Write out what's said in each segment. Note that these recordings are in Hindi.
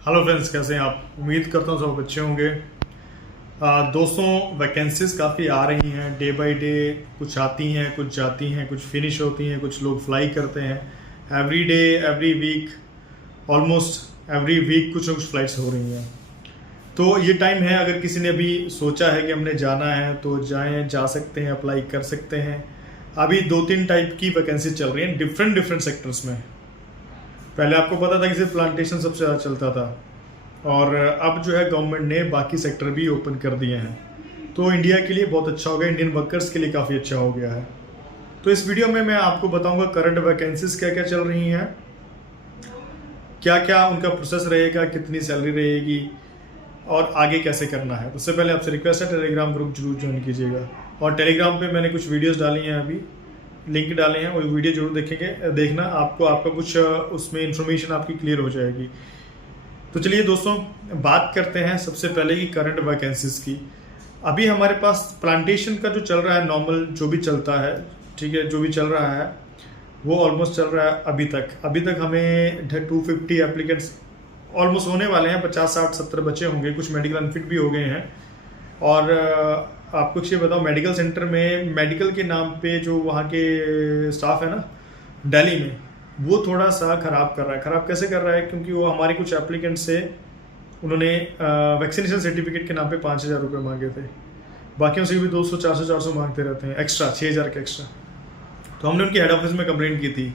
हेलो फ्रेंड्स, कैसे हैं आप? उम्मीद करता हूँ सब अच्छे होंगे। दोस्तों, वैकेंसीज काफ़ी आ रही हैं डे बाय डे। कुछ आती हैं, कुछ जाती हैं, कुछ फिनिश होती हैं, कुछ लोग फ्लाई करते हैं। Every day, every week, almost every week कुछ ना कुछ फ्लाइट्स हो रही हैं। तो ये टाइम है, अगर किसी ने अभी सोचा है कि हमने जाना है तो जाएं, जा सकते हैं, अप्लाई कर सकते हैं। अभी 2-3 टाइप की वैकेंसी चल रही हैं डिफरेंट डिफरेंट सेक्टर्स में। पहले आपको पता था कि सिर्फ प्लांटेशन सबसे ज़्यादा चलता था, और अब जो है गवर्नमेंट ने बाकी सेक्टर भी ओपन कर दिए हैं। तो इंडिया के लिए बहुत अच्छा हो गया, इंडियन वर्कर्स के लिए काफ़ी अच्छा हो गया है। तो इस वीडियो में मैं आपको बताऊंगा करंट वैकेंसीज क्या क्या चल रही हैं, क्या क्या उनका प्रोसेस रहेगा, कितनी सैलरी रहेगी और आगे कैसे करना है। उससे पहले आपसे रिक्वेस्ट है, टेलीग्राम ग्रुप जरूर ज्वाइन कीजिएगा। और टेलीग्राम पे मैंने कुछ वीडियोस डाली हैं, अभी लिंक डाले हैं, वो वीडियो जरूर देखेंगे, देखना। आपको आपका कुछ उसमें इंफॉर्मेशन आपकी क्लियर हो जाएगी। तो चलिए दोस्तों, बात करते हैं सबसे पहले की करंट वैकेंसीज की। अभी हमारे पास प्लांटेशन का जो चल रहा है, नॉर्मल जो भी चलता है, ठीक है, जो भी चल रहा है वो ऑलमोस्ट चल रहा है अभी तक हमें 250 एप्लीकेंट्स ऑलमोस्ट होने वाले हैं। 50, 60, 70 बच्चे होंगे, कुछ मेडिकल अनफिट भी हो गए हैं। और आपको ये बताओ, मेडिकल सेंटर में मेडिकल के नाम पे जो वहाँ के स्टाफ है ना दिल्ली में, वो थोड़ा सा ख़राब कर रहा है। ख़राब कैसे कर रहा है? क्योंकि वो हमारे कुछ एप्लीकेंट से उन्होंने वैक्सीनेशन सर्टिफिकेट के नाम पे 5,000 रुपये मांगे थे। बाकियों से भी 200, 400, 400 मांगते रहते हैं एक्स्ट्रा, 6,000 के एक्स्ट्रा। तो हमने उनके हेड ऑफिस में कंप्लेंट की थी।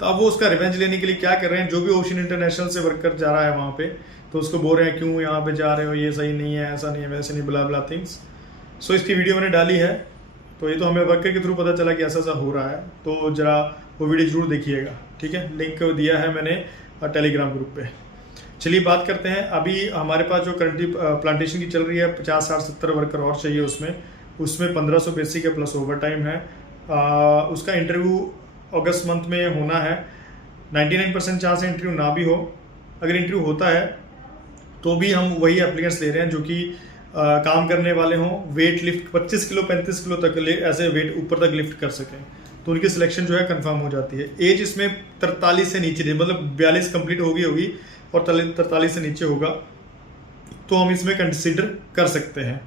तो अब वो उसका रिवेंज लेने के लिए क्या कर रहे हैं, जो भी ओशन इंटरनेशनल से वर्कर जा रहा है वहाँ पे, तो उसको बोल रहे हैं क्यों यहाँ पे जा रहे हो, ये सही नहीं है, ऐसा नहीं है, वैसे नहीं, ब्ला ब्ला थिंग्स। सो इसकी वीडियो मैंने डाली है। तो ये तो हमें वर्कर के थ्रू पता चला कि ऐसा ऐसा हो रहा है। तो जरा वो वीडियो जरूर देखिएगा, ठीक है। लिंक दिया है मैंने टेलीग्राम ग्रुप पे। चलिए बात करते हैं। अभी हमारे पास जो करंटली प्लांटेशन की चल रही है, 50, 60, 70 वर्कर और चाहिए उसमें 1500 बेसिक है प्लस ओवर टाइम है। उसका इंटरव्यू अगस्त मंथ में होना है। 99% चांस है इंटरव्यू ना भी हो। अगर इंटरव्यू होता है तो भी हम वही एप्लीकेंट्स ले रहे हैं जो कि काम करने वाले हों, वेट लिफ्ट 25 किलो 35 किलो तक ऐसे वेट ऊपर तक लिफ्ट कर सकें, तो उनकी सिलेक्शन जो है कंफर्म हो जाती है। एज इसमें 43 से नीचे नहीं, मतलब 42 कंप्लीट होगी और 43 से नीचे होगा तो हम इसमें कंसिडर कर सकते हैं।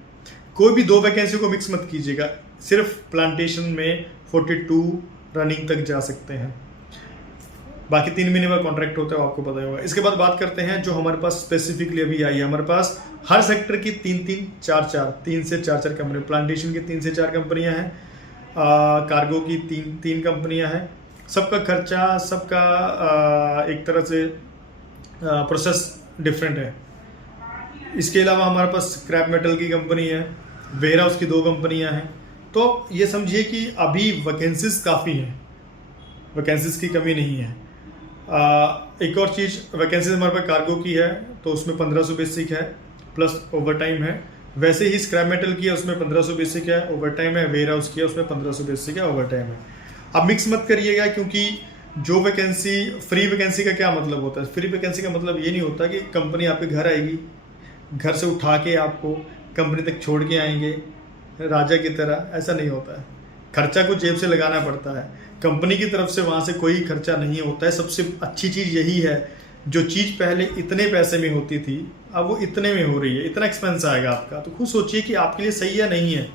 कोई भी दो वैकेंसी को मिक्स मत कीजिएगा। सिर्फ प्लांटेशन में 42 रनिंग तक जा सकते हैं, बाकी 3 महीने का कॉन्ट्रैक्ट होता है, आपको पता ही होगा। इसके बाद बात करते हैं जो हमारे पास स्पेसिफिकली अभी आई है। हमारे पास हर सेक्टर की 3 से 4 कंपनी, प्लांटेशन की 3 से 4 कंपनियां हैं, कार्गो की 3 कंपनियां हैं। सबका खर्चा, सबका एक तरह से प्रोसेस डिफरेंट है। इसके अलावा हमारे पास स्क्रैप मेटल की कंपनी है, वेयर हाउस की 2 कंपनियां हैं। तो ये समझिए कि अभी वैकेंसीज काफ़ी हैं, वैकेंसीज की कमी नहीं है। एक और चीज़, वैकेंसीज हमारे पास कार्गो की है तो उसमें 1500 बेसिक है प्लस ओवर टाइम है। वैसे ही स्क्रैप मेटल की है, उसमें 1500 बेसिक है, ओवर टाइम है। वेयर हाउस की है, उसमें 1500 बेसिक है, ओवर टाइम है। अब मिक्स मत करिएगा, क्योंकि जो वैकेंसी, फ्री वैकेंसी का क्या मतलब होता है? फ्री वैकेंसी का मतलब ये नहीं होता कि कंपनी आपके घर आएगी, घर से उठा के आपको कंपनी तक छोड़ के आएंगे राजा की तरह, ऐसा नहीं होता है। खर्चा को जेब से लगाना पड़ता है, कंपनी की तरफ से वहाँ से कोई खर्चा नहीं होता है। सबसे अच्छी चीज़ यही है, जो चीज़ पहले इतने पैसे में होती थी अब वो इतने में हो रही है, इतना एक्सपेंस आएगा आपका। तो खुद सोचिए कि आपके लिए सही है नहीं है।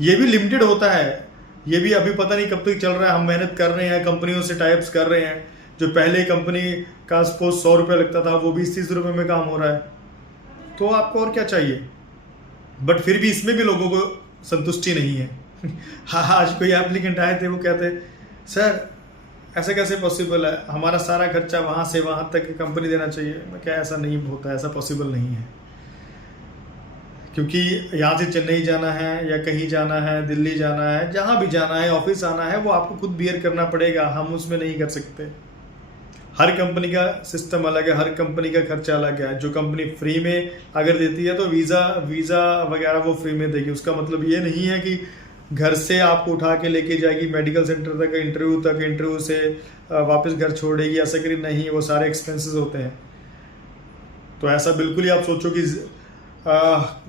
ये भी लिमिटेड होता है, ये भी अभी पता नहीं कब तक चल रहा है। हम मेहनत कर रहे हैं, कंपनियों से टाइप्स कर रहे हैं। जो पहले कंपनी का सपोज 100 रुपये लगता था, वो 20-30 रुपये में काम हो रहा है। तो आपको और क्या चाहिए? बट फिर भी इसमें भी लोगों को संतुष्टि नहीं है। हाँ, आज कोई एप्लीकेंट आए थे, वो कहते सर ऐसे कैसे पॉसिबल है, हमारा सारा खर्चा वहाँ से वहाँ तक कंपनी देना चाहिए। मैं क्या, ऐसा नहीं होता, ऐसा पॉसिबल नहीं है। क्योंकि यहाँ से चेन्नई जाना है या कहीं जाना है, दिल्ली जाना है, जहाँ भी जाना है, ऑफिस आना है, वो आपको खुद बियर करना पड़ेगा, हम उसमें नहीं कर सकते। हर कंपनी का सिस्टम अलग है, हर कंपनी का खर्चा अलग है। जो कंपनी फ्री में अगर देती है तो वीज़ा वगैरह वो फ्री में देगी। उसका मतलब ये नहीं है कि घर से आपको उठा के लेके जाएगी मेडिकल सेंटर तक, इंटरव्यू से वापस घर छोड़ेगी, ऐसा करी नहीं। वो सारे एक्सपेंसेस होते हैं। तो ऐसा बिल्कुल ही आप सोचो कि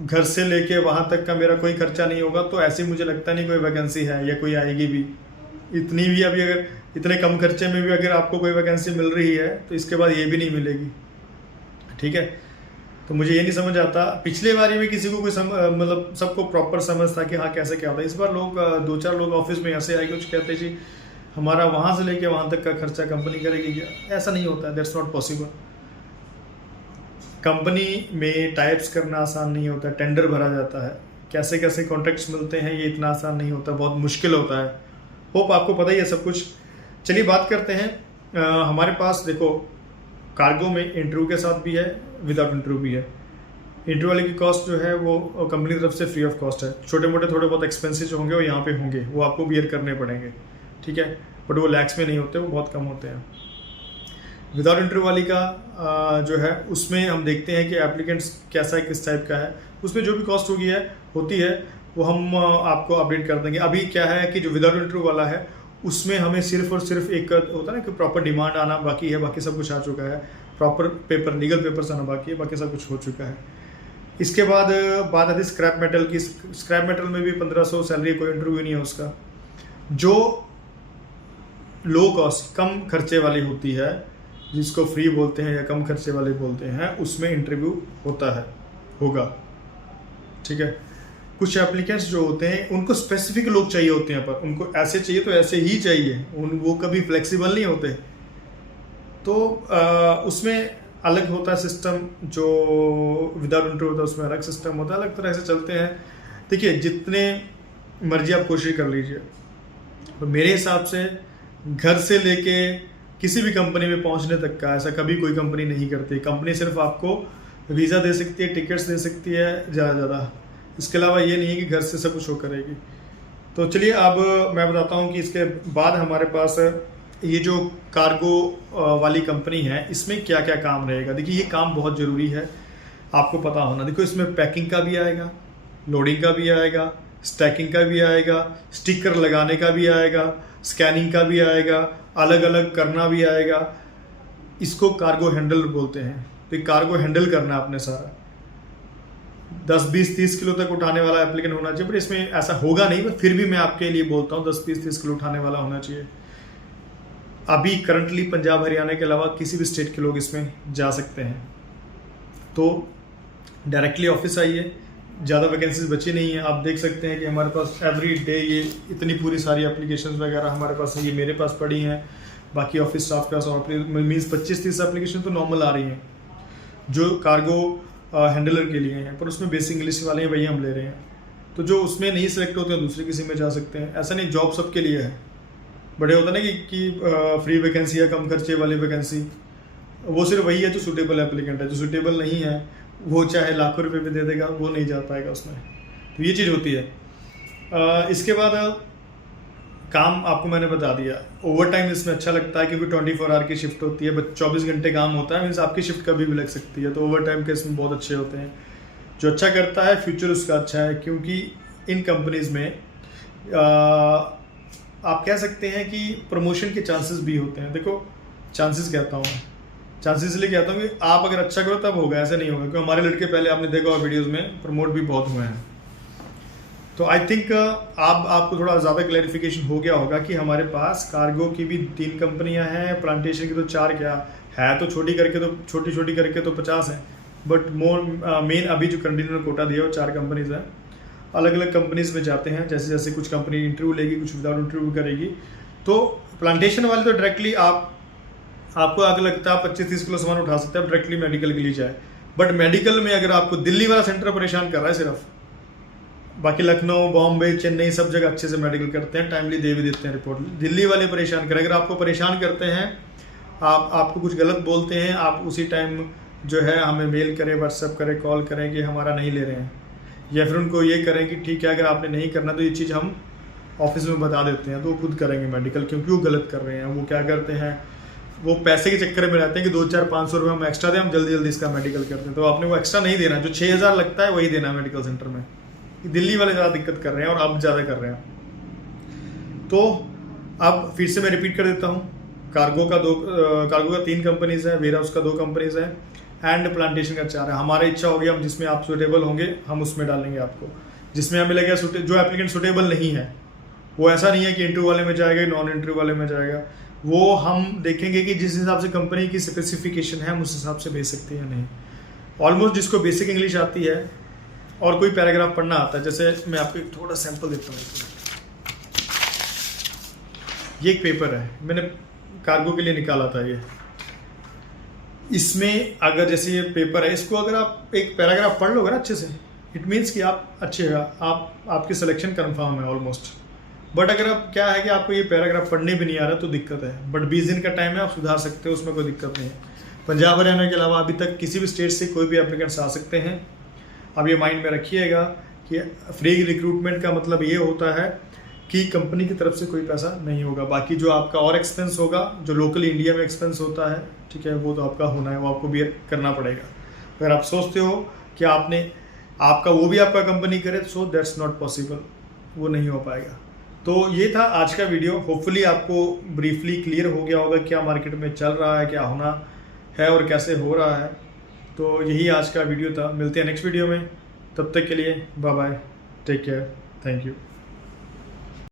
घर से लेके वहाँ तक का मेरा कोई खर्चा नहीं होगा, तो ऐसी मुझे लगता नहीं कोई वैकेंसी है या कोई आएगी भी। इतनी भी अभी अगर इतने कम खर्चे में भी अगर आपको कोई वैकेंसी मिल रही है तो इसके बाद ये भी नहीं मिलेगी। ठीक है। तो मुझे ये नहीं समझ आता, पिछले बारी में किसी को कोई मतलब सबको प्रॉपर समझ था कि हाँ कैसे क्या होता है। इस बार लोग 2-4 लोग ऑफिस में ऐसे आए कुछ कहते जी हमारा वहाँ से लेके वहाँ तक का खर्चा कंपनी करेगी क्या। ऐसा नहीं होता है, दैट्स नॉट पॉसिबल। कंपनी में टाइप्स करना आसान नहीं होता, टेंडर भरा जाता है, कैसे कैसे कॉन्ट्रैक्ट्स मिलते हैं ये इतना आसान नहीं होता, बहुत मुश्किल होता है। होप आपको पता ही है सब कुछ। चलिए बात करते हैं। हमारे पास देखो कार्गो में इंटरव्यू के साथ भी है, विदाउट इंटरव्यू भी है। इंटरव्यू वाले की कॉस्ट जो है वो कंपनी की तरफ से फ्री ऑफ कॉस्ट है। छोटे मोटे थोड़े बहुत एक्सपेंसेस जो होंगे वो यहाँ पे होंगे, वो आपको बियर करने पड़ेंगे, ठीक है, बट वो लैक्स में नहीं होते, वो बहुत कम होते हैं। विदाउट इंटरव्यू वाली का जो है उसमें हम देखते हैं कि एप्लीकेंट्स कैसा है, किस टाइप का है, उसमें जो भी कॉस्ट होती है वो हम आपको अपडेट कर देंगे। अभी क्या है कि जो विदाउट इंटरव्यू वाला है उसमें हमें सिर्फ और सिर्फ एक होता है ना कि प्रॉपर डिमांड आना बाकी है, बाकी सब कुछ आ चुका है, प्रॉपर पेपर लीगल पेपर्स आना बाकी है, बाकी सब कुछ हो चुका है। इसके बाद बात आती है स्क्रैप मेटल की। स्क्रैप मेटल में भी 1500 सैलरी, कोई इंटरव्यू नहीं है उसका। जो लो कॉस्ट कम खर्चे वाली होती है, जिसको फ्री बोलते हैं या कम खर्चे वाले बोलते हैं, उसमें इंटरव्यू होगा, ठीक है। कुछ एप्लीकेंट्स जो होते हैं उनको स्पेसिफिक लोग चाहिए होते हैं, पर उनको ऐसे चाहिए तो ऐसे ही चाहिए, वो कभी फ्लेक्सिबल नहीं होते। तो उसमें अलग होता है सिस्टम, जो विदाउट इंटरव्यू होता है उसमें अलग सिस्टम होता है, अलग तरह से चलते हैं। देखिए जितने मर्जी आप कोशिश कर लीजिए, तो मेरे हिसाब से घर से लेके किसी भी कंपनी में पहुंचने तक का ऐसा कभी कोई कंपनी नहीं करती। कंपनी सिर्फ आपको वीज़ा दे सकती है, टिकट्स दे सकती है ज़्यादा, इसके अलावा ये नहीं है कि घर से सब कुछ शो करेगी। तो चलिए अब मैं बताता हूँ कि इसके बाद हमारे पास ये जो कार्गो वाली कंपनी है इसमें क्या क्या काम रहेगा। देखिए ये काम बहुत ज़रूरी है, आपको पता होना। देखो इसमें पैकिंग का भी आएगा, लोडिंग का भी आएगा, स्टैकिंग का भी आएगा, स्टिकर लगाने का भी आएगा, स्कैनिंग का भी आएगा, अलग अलग करना भी आएगा। इसको कार्गो हैंडल बोलते हैं। तो कार्गो हैंडल करना आपने सारा 10, 20, 30 किलो तक उठाने वाला एप्लीकेंट होना चाहिए, पर इसमें ऐसा होगा नहीं, पर फिर भी मैं आपके लिए बोलता हूँ 10, 20, 30 किलो उठाने वाला होना चाहिए। अभी करंटली पंजाब हरियाणा के अलावा किसी भी स्टेट के लोग इसमें जा सकते हैं। तो डायरेक्टली ऑफिस आइए, ज़्यादा वैकेंसीज बची नहीं है। आप देख सकते हैं कि हमारे पास एवरी डे ये इतनी पूरी सारी एप्लीकेशंस वगैरह हमारे पास है, ये मेरे पास पड़ी हैं, बाकी ऑफिस स्टाफ का मीन्स 25-30 एप्लीकेशन तो नॉर्मल आ रही हैं जो कार्गो हैंडलर के लिए हैं, पर उसमें बेसिक इंग्लिश वाले हैं, वही हम ले रहे हैं। तो जो उसमें नहीं सिलेक्ट होते हैं दूसरे किसी में जा सकते हैं। ऐसा नहीं जॉब सबके लिए है, बड़े होता है ना कि फ्री वैकेंसी है, कम खर्चे वाली वैकेंसी, वो सिर्फ वही है जो सूटेबल एप्लीकेंट है। जो सूटेबल नहीं है वो चाहे लाखों रुपए भी दे देगा, वो नहीं जा पाएगा उसमें। तो ये चीज़ होती है। इसके बाद काम आपको मैंने बता दिया। ओवर टाइम इसमें अच्छा लगता है क्योंकि 24 आवर की शिफ्ट होती है, बट 24 घंटे काम होता है, मीन्स आपकी शिफ्ट कभी भी लग सकती है। तो ओवर टाइम के इसमें बहुत अच्छे होते हैं। जो अच्छा करता है फ्यूचर उसका अच्छा है, क्योंकि इन कंपनीज में आप कह सकते हैं कि प्रमोशन के चांसेस भी होते हैं। देखो चांसेस कहता हूँ, चांसेस इसलिए कहता हूँ कि आप अगर अच्छा करो तब होगा, ऐसे नहीं होगा। क्योंकि हमारे लड़के पहले आपने देखा हुआ वीडियोज़ में प्रमोट भी बहुत हुए हैं। तो आई थिंक आपको थोड़ा ज़्यादा क्लैरिफिकेशन हो गया होगा कि हमारे पास कार्गो की भी 3 कंपनियां हैं, प्लांटेशन की तो 4 क्या है, तो छोटी छोटी करके तो 50 हैं, बट मेन अभी जो कंटेनर कोटा दिया है वो 4 कंपनीज हैं। अलग अलग कंपनीज में जाते हैं, जैसे जैसे कुछ कंपनी इंटरव्यू लेगी, कुछ विदाउट इंटरव्यू करेगी। तो प्लांटेशन वाले तो डायरेक्टली आपको आगे लगता है 25-30 किलो सामान उठा सकते हैं, डायरेक्टली मेडिकल के लिए जाए। बट मेडिकल में अगर आपको दिल्ली वाला सेंटर परेशान कर रहा है सिर्फ, बाकी लखनऊ, बॉम्बे, चेन्नई सब जगह अच्छे से मेडिकल करते हैं, टाइमली दे भी देते हैं रिपोर्ट। दिल्ली वाले परेशान करें, अगर आपको परेशान करते हैं, आपको कुछ गलत बोलते हैं, आप उसी टाइम जो है हमें मेल करें, व्हाट्सएप करें, कॉल करें कि हमारा नहीं ले रहे हैं, या फिर उनको ये करें कि ठीक है अगर आपने नहीं करना तो ये चीज़ हम ऑफिस में बता देते हैं, तो वो खुद करेंगे मेडिकल, क्योंकि वो गलत कर रहे हैं। वो क्या करते हैं, वो पैसे के चक्कर में रहते हैं कि 200-400-500 रुपये हम एक्स्ट्रा दें, हम जल्दी जल्दी इसका मेडिकल करते हैं। तो आपने वो एक्स्ट्रा नहीं देना, जो 6000 लगता है वही देना है मेडिकल सेंटर में। दिल्ली वाले ज़्यादा दिक्कत कर रहे हैं और अब ज़्यादा कर रहे हैं। तो अब फिर से मैं रिपीट कर देता हूँ, कार्गो का 3 कंपनीज है, वेयर हाउस का 2 कंपनीज है, एंड प्लांटेशन का 4 है। हमारी इच्छा होगी हम जिसमें आप सुटेबल होंगे हम उसमें डालेंगे आपको, जिसमें हमें लगेगा जो एप्लीकेंट सुटेबल नहीं है, वो ऐसा नहीं है कि इंटरव्यू वाले में जाएगा, नॉन इंटरव्यू वाले में जाएगा, वो हम देखेंगे कि जिस हिसाब से कंपनी की स्पेसिफिकेशन है हम उस हिसाब से भेज सकते हैं या नहीं। ऑलमोस्ट जिसको बेसिक इंग्लिश आती है और कोई पैराग्राफ पढ़ना आता है, जैसे मैं आपको एक थोड़ा सैंपल देता हूँ। ये एक पेपर है, मैंने कार्गो के लिए निकाला था ये। इसमें अगर जैसे ये पेपर है, इसको अगर आप एक पैराग्राफ पढ़ लोगे ना अच्छे से, इट मीन्स कि आप अच्छे हैं, आपकी सिलेक्शन कंफर्म है ऑलमोस्ट। बट अगर आप क्या है कि आपको ये पैराग्राफ पढ़ने भी नहीं आ रहा तो दिक्कत है। बट 20 दिन का टाइम है, आप सुधार सकते हो, उसमें कोई दिक्कत नहीं है। पंजाब हरियाणा के अलावा अभी तक किसी भी स्टेट से कोई भी एप्लीकेंट्स आ सकते हैं। अब ये माइंड में रखिएगा कि फ्री रिक्रूटमेंट का मतलब ये होता है कि कंपनी की तरफ से कोई पैसा नहीं होगा। बाकी जो आपका और एक्सपेंस होगा, जो लोकल इंडिया में एक्सपेंस होता है, ठीक है, वो तो आपका होना है, वो आपको भी करना पड़ेगा। अगर आप सोचते हो कि आपका वो भी आपका कंपनी करे, सो दैट्स नॉट पॉसिबल, वो नहीं हो पाएगा। तो ये था आज का वीडियो। होपफुली आपको ब्रीफली क्लियर हो गया होगा क्या मार्केट में चल रहा है, क्या होना है और कैसे हो रहा है। तो यही आज का वीडियो था। मिलते हैं नेक्स्ट वीडियो में, तब तक के लिए bye bye, take care, thank you.